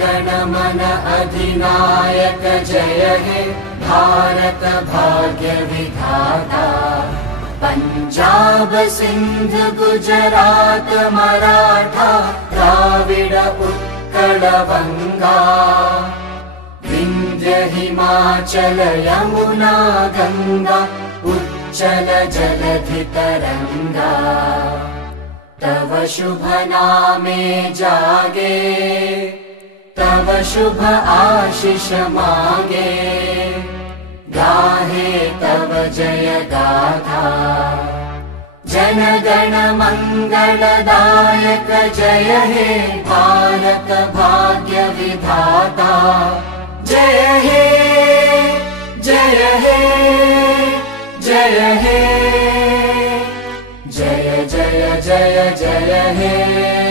गण मन अधिनायक जय हे भारत भाग्य विधाता। पंजाब सिंध गुजरात मराठा द्राविड उत्कल बंगा। विंध्य हिमाचल यमुना गंगा उच्चल जलधि तरंगा। तव शुभ नामे जागे तव शुभ आशीष मांगे। गाहे तव जय गाथा जन गण मंगलदायक जय हे भारत भाग्य विधाता। जय हे जय हे जय हे जय जय जय जय हे।